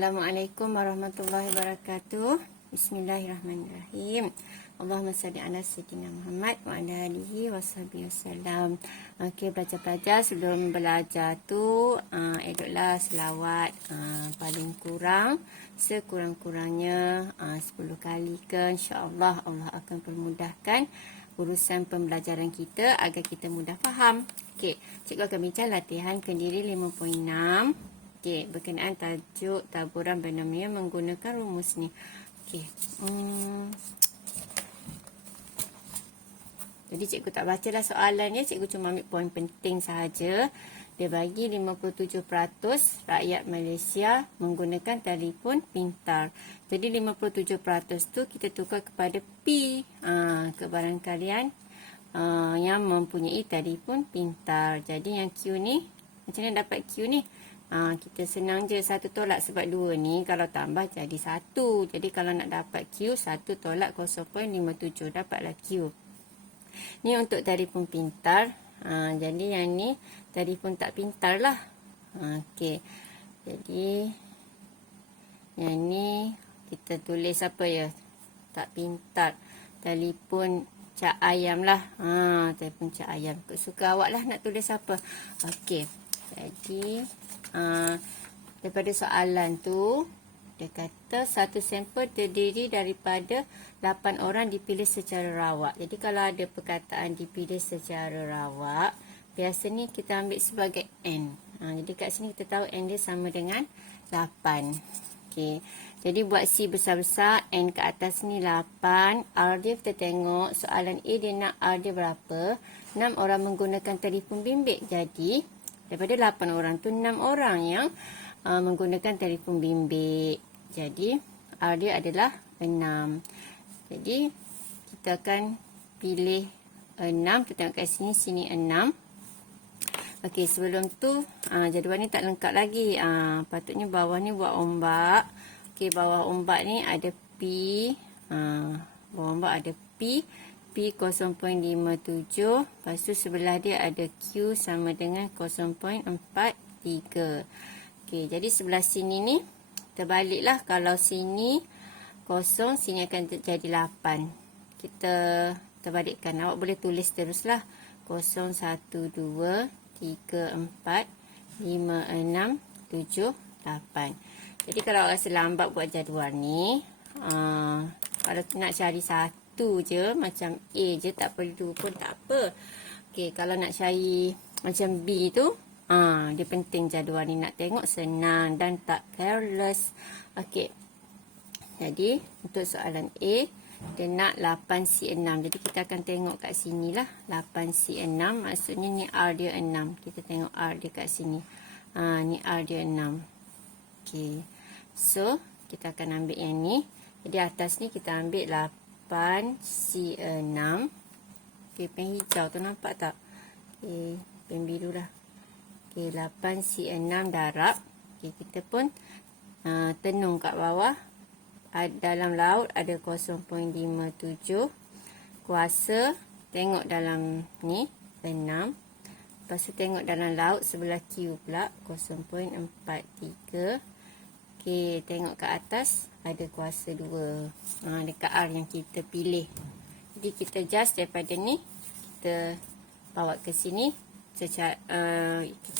Assalamualaikum warahmatullahi wabarakatuh. Bismillahirrahmanirrahim. Allahumma salli ala sayyidina Muhammad wa ala alihi washabihi wasallam. Okey, pelajar-pelajar, sebelum belajar tu eloklah selawat paling kurang sekurang-kurangnya 10 kali ke, insya-Allah Allah akan permudahkan urusan pembelajaran kita agar kita mudah faham. Okey, cikgu akan bincang latihan kendiri 5.6. Okey, berkenaan tajuk taburan binomial menggunakan rumus ni. Okey. Jadi cikgu tak bacalah soalannya, cikgu cuma ambil poin penting sahaja. Dia bagi 57% rakyat Malaysia menggunakan telefon pintar. Jadi 57% tu kita tukar kepada P. Kebaran kalian yang mempunyai telefon pintar. Jadi yang Q ni, macam mana dapat Q ni? Kita senang je, 1 tolak sebab 2 ni kalau tambah jadi 1. Jadi kalau nak dapat Q, 1 tolak 0.57, dapatlah Q. Ni untuk telefon pintar. Jadi yang ni telefon tak pintar lah. Okey. Jadi yang ni kita tulis apa ya? Tak pintar. Telefon cak ayam lah. Telefon cak ayam. Suka awak lah nak tulis apa. Okey. Jadi daripada soalan tu dia kata satu sampel terdiri daripada 8 orang dipilih secara rawak. Jadi kalau ada perkataan dipilih secara rawak, biasa ni kita ambil sebagai N. Jadi kat sini kita tahu N dia sama dengan 8. Okey. Jadi buat C besar-besar, N ke atas ni 8. R dia kita tengok soalan A dia nak R dia berapa? 6 orang menggunakan telefon bimbit. Jadi daripada 8 orang tu 6 orang yang menggunakan telefon bimbit. Jadi R dia adalah 6. Jadi kita akan pilih 6. Kita tengok kat sini, sini 6. Okey, sebelum tu jadual ni tak lengkap lagi. Patutnya bawah ni buat ombak. Okey, bawah ombak ni ada P. Bawah ombak ada P 0.57. Lepas tu sebelah dia ada Q sama dengan 0.43. Okey, jadi sebelah sini ni terbaliklah. Kalau sini 0, sini akan jadi 8. Kita terbalikkan. Awak boleh tulis teruslah. 0, 1, 2, 3, 4, 5, 6, 7, 8. Jadi kalau awak rasa lambat buat jadual ni, kalau nak cari satu je, macam A je, tak perlu pun tak apa. Okey, kalau nak cari macam B tu, dia penting jadual ni, nak tengok senang dan tak careless. Okey. Jadi untuk soalan A, dia nak 8C6. Jadi kita akan tengok kat sini lah. 8C6 maksudnya ni R dia 6. Kita tengok R dia kat sini. Ni R dia 6. Okey. So, kita akan ambil yang ni. Jadi atas ni kita ambil 8C6. Okey, pen hijau tu nampak tak? Okey, pen biru lah. Okey, 8C6 darab. Okey, kita pun tenung kat bawah. Dalam laut ada 0.57. Kuasa, tengok dalam ni 6. Lepas tu tengok dalam laut sebelah Q pula 0.43. Okey, tengok kat atas ada kuasa 2. Dekat R yang kita pilih. Jadi kita just daripada ni kita bawa ke sini. Kita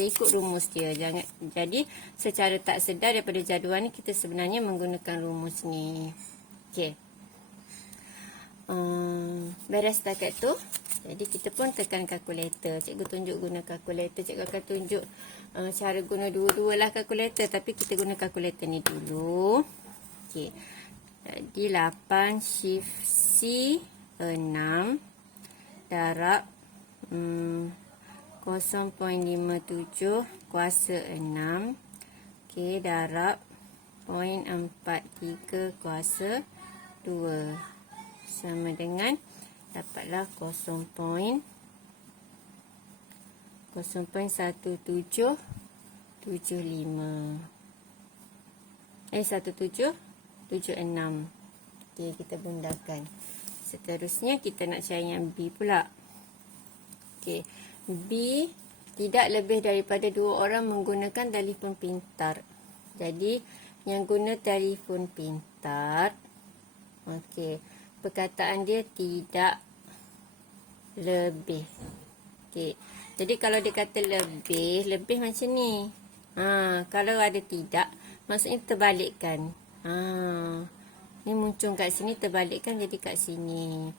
ikut rumus dia. Jadi secara tak sedar daripada jadual ni kita sebenarnya menggunakan rumus ni. Okey. Beres setakat tu. Jadi kita pun tekan kalkulator. Cikgu tunjuk guna kalkulator. Cikgu akan tunjuk cara guna dua-dua lah kalkulator. Tapi kita guna kalkulator ni dulu. Okey. Jadi 8 shift C 6 darab 0.57 kuasa 6. Okey, darab 0.43 kuasa 2. Sama dengan dapatlah 0.1776. Okey, kita bundakan. Seterusnya kita nak cari yang B pula. Okey, B tidak lebih daripada 2 orang menggunakan telefon pintar. Jadi yang guna telefon pintar. Okey. Perkataan dia tidak lebih. Okey. Jadi kalau dia kata lebih macam ni. Kalau ada tidak, maksudnya terbalikkan. Ni muncul kat sini, terbalikkan jadi kat sini.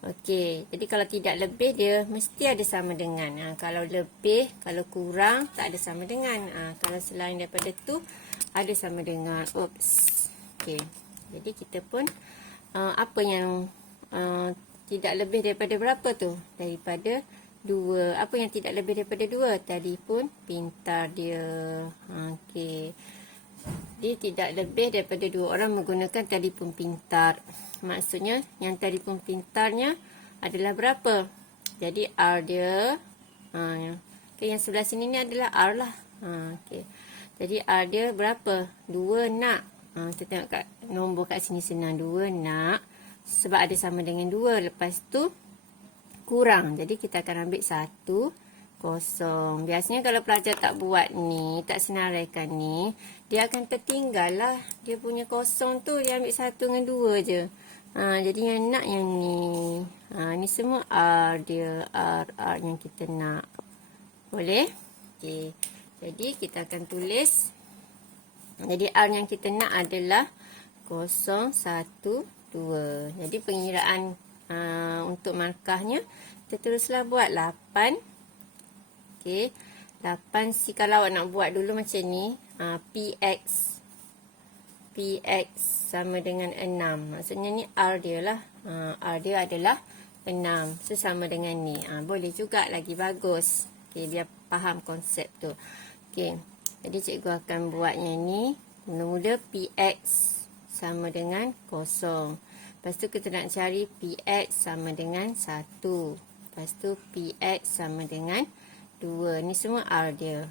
Okey, jadi kalau tidak lebih dia mesti ada sama dengan. Kalau lebih, kalau kurang tak ada sama dengan. Kalau selain daripada tu ada sama dengan. Oops. Okey. Jadi kita pun apa yang tidak lebih daripada berapa tu? Daripada 2. Apa yang tidak lebih daripada 2? Telefon pintar dia. Okey. Dia tidak lebih daripada 2 orang menggunakan telefon pintar. Maksudnya yang telefon pintarnya adalah berapa? Jadi R dia yang sebelah sini ni adalah R lah. Okay. Jadi R dia berapa? 2 nak. Kita tengok kat nombor kat sini senang. 2 nak. Sebab ada sama dengan 2. Lepas tu kurang. Jadi kita akan ambil 1 kosong. Biasanya kalau pelajar tak buat ni, tak senaraikan ni, dia akan tertinggal lah. Dia punya kosong tu, dia ambil 1 dengan 2 je. Jadi yang nak yang ni. Ni semua R dia. R yang kita nak. Boleh? Okay. Jadi kita akan tulis. Jadi R yang kita nak adalah 0, 1, 2. Jadi pengiraan untuk markahnya, kita teruslah buat 8. Okey, 8C kalau awak nak buat dulu macam ni, PX sama dengan 6. Maksudnya ni R dia lah. R dia adalah 6. So sama dengan ni. Boleh juga, lagi bagus. Okey, biar faham konsep tu. Okey, jadi cikgu akan buat yang ni. Mula-mula PX sama dengan 0. Lepas tu kita nak cari PX sama dengan 1. Lepas tu PX sama dengan 2. Ni semua R dia.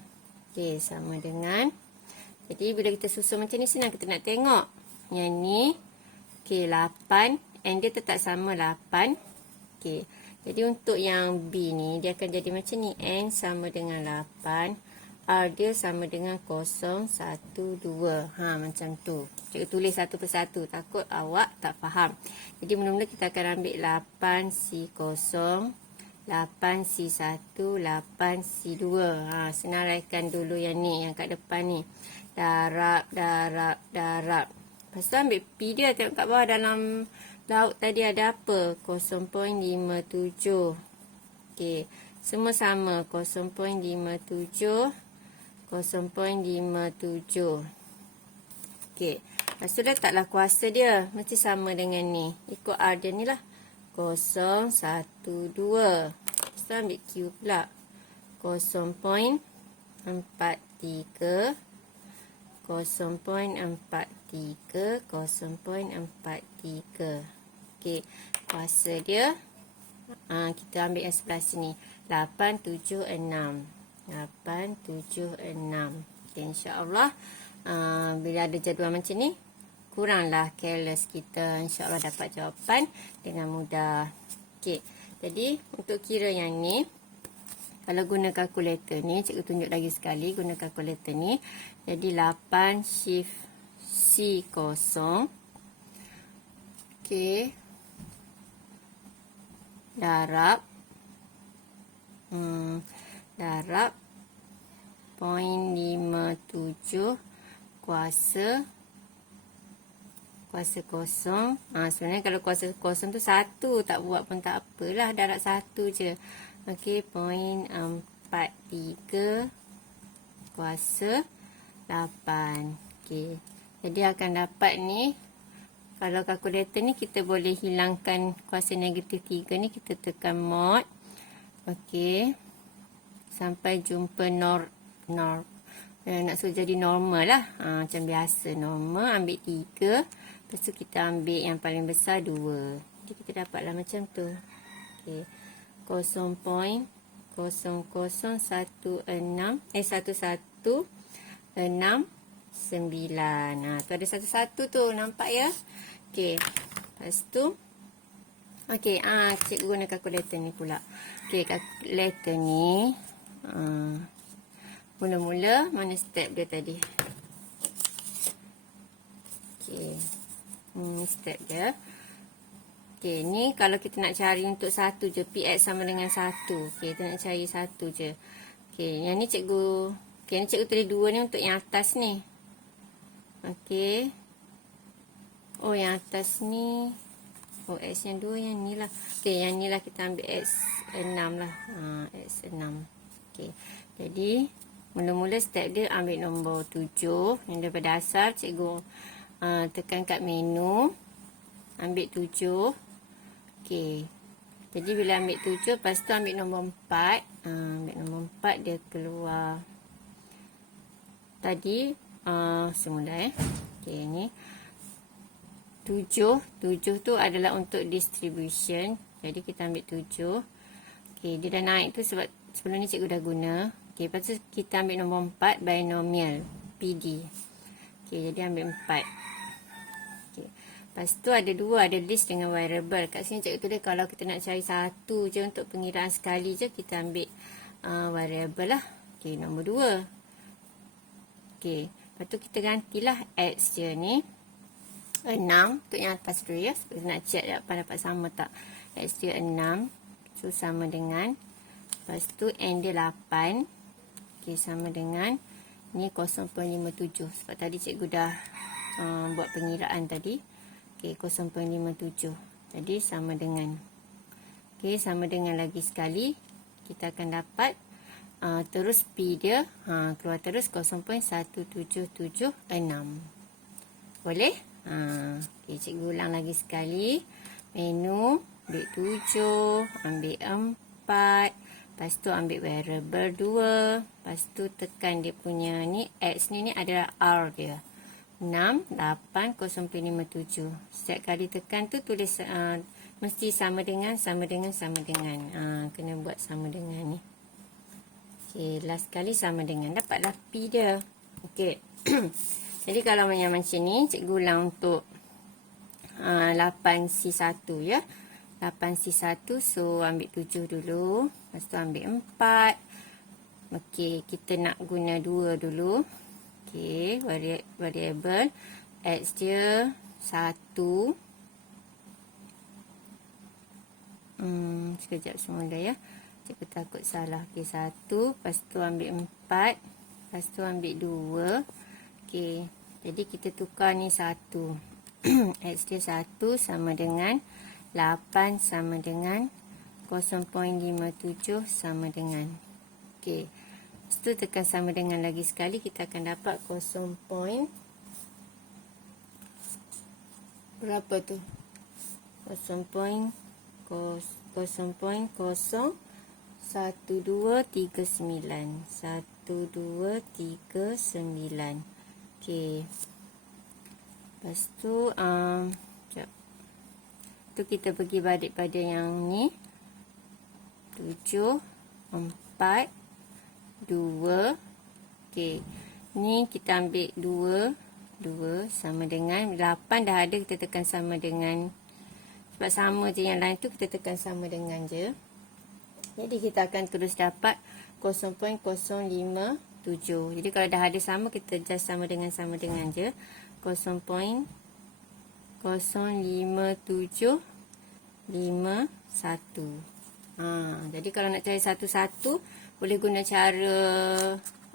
Okey, sama dengan. Jadi bila kita susun macam ni senang kita nak tengok. Yang ni. Okey, 8. N dia tetap sama 8. Okey. Jadi untuk yang B ni dia akan jadi macam ni. N sama dengan 8. R dia sama dengan 0, 1, 2. Macam tu. Cikgu tulis satu persatu. Takut awak tak faham. Jadi mula-mula kita akan ambil 8C0. 8C1, 8C2. Senaraikan dulu yang ni, yang kat depan ni. Darab. Lepas tu ambil P dia. Tengok kat bawah dalam lauk tadi ada apa? 0.57. Okey. Semua sama. 0.57. 0.57. Okey. Lepas tu letaklah kuasa dia. Mesti sama dengan ni. Ikut R dia ni lah. 0, 1, 2. Kita ambil Q pula. 0.43. 0.43. 0.43. Okey. Kuasa dia. Kita ambil yang sebelah sini. 8, 7, 6. 8, 7, 6. Okay, insyaAllah. Bila ada jadual macam ni, kuranglah careless kita. InsyaAllah dapat jawapan dengan mudah. Okey. Jadi, untuk kira yang ni, kalau guna kalkulator ni, cikgu tunjuk lagi sekali guna kalkulator ni. Jadi, 8 shift C0. Okey. Darab. Darab 0.57 kuasa kosong. Sebenarnya kalau kuasa kosong tu 1, tak buat pun tak apalah, darab 1 je. Okey, 0.43 kuasa 8. Okey. Jadi akan dapat ni, kalau kalkulator ni kita boleh hilangkan kuasa negatif 3 ni, kita tekan mod. Okey. Sampai jumpa nak suruh jadi normal lah. Macam biasa normal, ambil 3. Lepas tu kita ambil yang paling besar 2. Jadi kita dapatlah macam tu. Okey. 0.00169. Tu ada 11 tu, nampak ya? Okey. Lepas tu okey, cikgu guna kalkulator ni pula. Okey, kalkulator ni mula-mula mana step dia tadi? Okey. Step dia. Okey, ni kalau kita nak cari untuk 1 je, PX sama dengan 1. Okey, kita nak cari 1 je. Okey, yang ni cikgu, okey, ni cikgu tulis 2 ni untuk yang atas ni. Okey. Oh, yang atas ni. Oh, X yang 2 yang ni lah. Okey, yang ni lah kita ambil X6 lah. X6. Okey. Jadi, mula-mula step dia ambil nombor 7. Yang daripada asal, cikgu tekan kat menu. Ambil 7. Okey. Jadi, bila ambil 7, lepas tu ambil nombor 4. Ambil nombor 4, dia keluar. Tadi, semula Okey, ni. 7 tu adalah untuk distribution. Jadi kita ambil 7. Okey, dia dah naik tu sebab sebelum ni cikgu dah guna. Okey, lepas tu kita ambil nombor 4, binomial PD. Okey, jadi ambil 4. Okey. Lepas tu ada 2, ada list dengan variable. Kat sini cikgu tulis kalau kita nak cari 1 je untuk pengiraan sekali je, kita ambil variable lah. Okey, nombor 2. Okey, lepas tu kita gantilah X je ni. 6 untuk yang atas dulu ya. Sebab nak check dapat sama tak. X dia 6. So sama dengan. Lepas tu N dia 8. Okey, sama dengan. Ni 0.57. Sebab tadi cikgu dah buat pengiraan tadi. Okey, 0.57. Jadi sama dengan. Okey, sama dengan lagi sekali. Kita akan dapat. Terus P dia. Keluar terus 0.1776. Boleh? Okay, cikgu ulang lagi sekali. Menu, ambil 7, ambil 4, lepas tu ambil variable 2, lepas tu tekan dia punya ni, X ni adalah R dia. 6, 8, 0.57. Setiap kali tekan tu tulis mesti sama dengan. Kena buat sama dengan ni. Okay, last kali sama dengan. Dapatlah P dia. Okay. Jadi kalau yang macam ni, cikgu ulang untuk 8C1 ya. 8C1, so ambil 7 dulu. Lepas tu ambil 4. Okey, kita nak guna 2 dulu. Okey, variable. X dia 1. Sekejap semula ya. Cikgu takut salah. Okey, 1. Lepas tu ambil 4. Lepas tu ambil 2. Okey. Jadi kita tukar ni 1. X dia 1 sama dengan 8 sama dengan 0.57 sama dengan. Okey. Lepas tu tekan sama dengan lagi sekali, kita akan dapat 0. Berapa tu? 0.01239. 1239. Okey. Lepas tu sekejap. Tu kita pergi balik pada yang ni. 7 4 2. Okey. Ni kita ambil 2 sama dengan 8 dah ada, kita tekan sama dengan. Sebab sama je yang lain tu, kita tekan sama dengan je. Jadi kita akan terus dapat 0.057. Jadi kalau dah ada sama, kita just sama dengan je. 0.05751. Jadi kalau nak cari satu-satu, boleh guna cara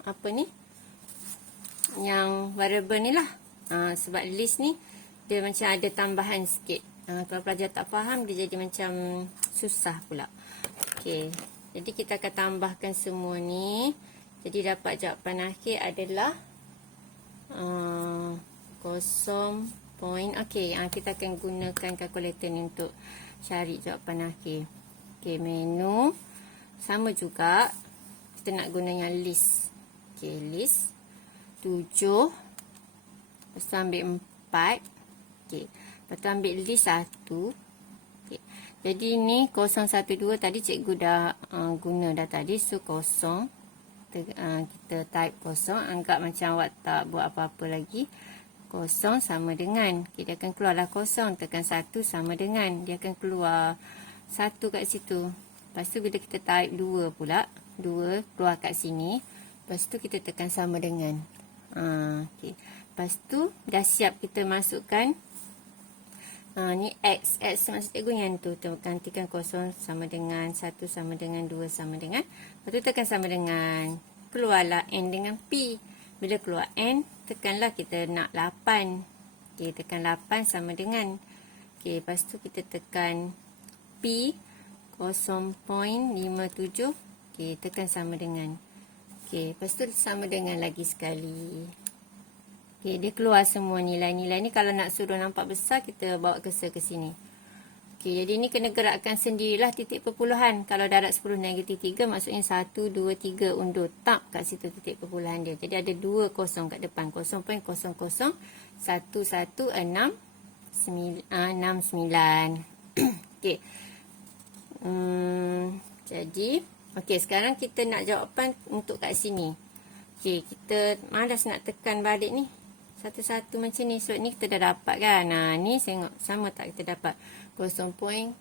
apa ni? Yang variable ni lah. Sebab list ni dia macam ada tambahan sikit. Kalau pelajar tak faham, dia jadi macam susah pula. Okey. Jadi kita akan tambahkan semua ni. Jadi dapat jawapan akhir adalah 0. Okey, kita akan gunakan kalkulator ni untuk cari jawapan akhir. Okey, menu. Sama juga. Kita nak guna yang list. Okey, list. 7. Lepas tu ambil 4. Okey. Lepas tu ambil list 1. Okey. Jadi ni 012 tadi cikgu dah guna dah tadi. So 0. Kita type 0. Anggap macam awak tak buat apa-apa lagi. 0 sama dengan. Okay, dia akan keluarlah 0. Tekan 1 sama dengan. Dia akan keluar 1 kat situ. Lepas tu bila kita type 2 pula. 2 keluar kat sini. Lepas tu kita tekan sama dengan. Okay. Lepas tu dah siap kita masukkan ni X. X maksud cikgu yang tu. Gantikan kosong sama dengan 1 sama dengan 2 sama dengan. Lepas tu tekan sama dengan. Keluarlah N dengan P. Bila keluar N, tekanlah kita nak 8. Okey, tekan 8 sama dengan. Okey, lepas tu kita tekan P 0.57. Okey, tekan sama dengan. Okey, lepas tu sama dengan lagi sekali. Okey, dia keluar semua nilai-nilai ni. Kalau nak suruh nampak besar, kita bawa cursor ke sini. Okey, jadi ni kena gerakkan sendirilah titik perpuluhan. Kalau darab 10 negatif 3, maksudnya 1, 2, 3 undur. Tak kat situ titik perpuluhan dia. Jadi ada 2 kosong kat depan. 0.001169. Okey. Jadi, okey, sekarang kita nak jawapan untuk kat sini. Okey, kita malas nak tekan balik ni. Satu-satu macam ni. Sebab ni kita dah dapat kan. Ni tengok sama tak kita dapat. 0.01239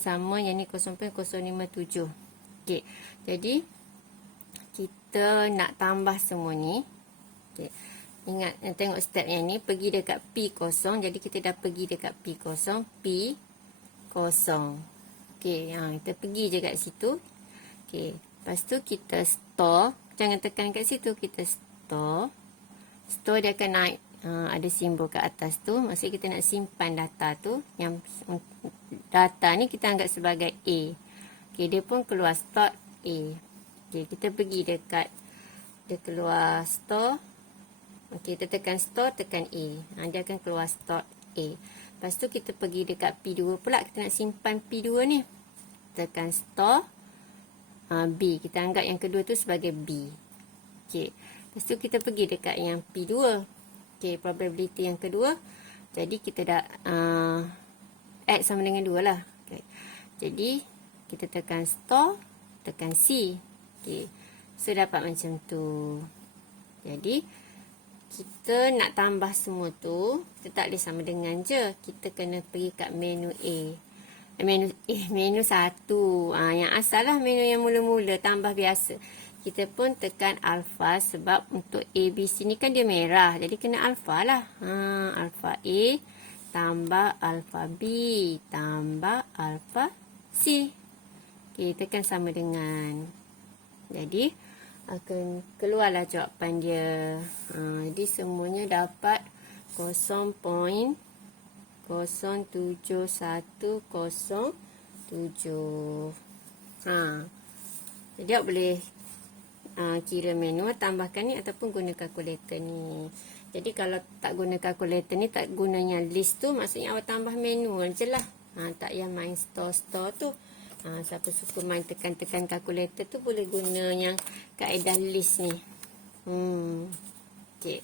sama yang ni 0.057. Okey. Jadi kita nak tambah semua ni. Okey. Ingat tengok step yang ni pergi dekat P0. Jadi kita dah pergi dekat P0. P0. Okey, kita pergi je kat situ. Okey. Lepas tu kita store. Jangan tekan kat situ, kita store. Store dia akan naik. Ada simbol kat atas tu. Maksudnya kita nak simpan data tu. Yang data ni kita anggap sebagai A. Okey, dia pun keluar start A. Okey, kita pergi dekat dia keluar store. Okey, kita tekan store, tekan A. Dia akan keluar start A. Lepas tu kita pergi dekat P2 pula. Kita nak simpan P2 ni. Tekan store B. Kita anggap yang kedua tu sebagai B. Okey. Lepas tu kita pergi dekat yang P2. Okey, probability yang kedua. Jadi kita dah X sama dengan 2 lah. Okay. Jadi kita tekan store, tekan C. Okey. So dapat macam tu. Jadi kita nak tambah semua tu, kita tak boleh sama dengan je. Kita kena pergi kat menu A. Menu 1. Yang asal lah menu yang mula-mula, tambah biasa. Kita pun tekan alpha sebab untuk A, B, C ni kan dia merah. Jadi kena alpha lah. Alpha A tambah alpha B tambah alpha C. Okay, tekan sama dengan. Jadi akan keluarlah jawapan dia. Jadi semuanya dapat 0.07107. Jadi awak boleh kira manual, tambahkan ni ataupun guna kalkulator ni. Jadi kalau tak guna kalkulator ni, tak gunanya list tu, maksudnya awak tambah manual je lah. Tak payah main store tu. Siapa suka main tekan-tekan kalkulator tu, boleh guna yang kaedah list ni. Okay.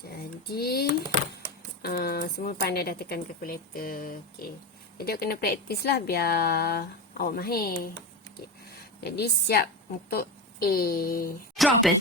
Jadi semua pandai dah tekan kalkulator. Okay. Jadi awak kena praktis lah biar awak mahir. Okay. Jadi siap untuk A. Drop it.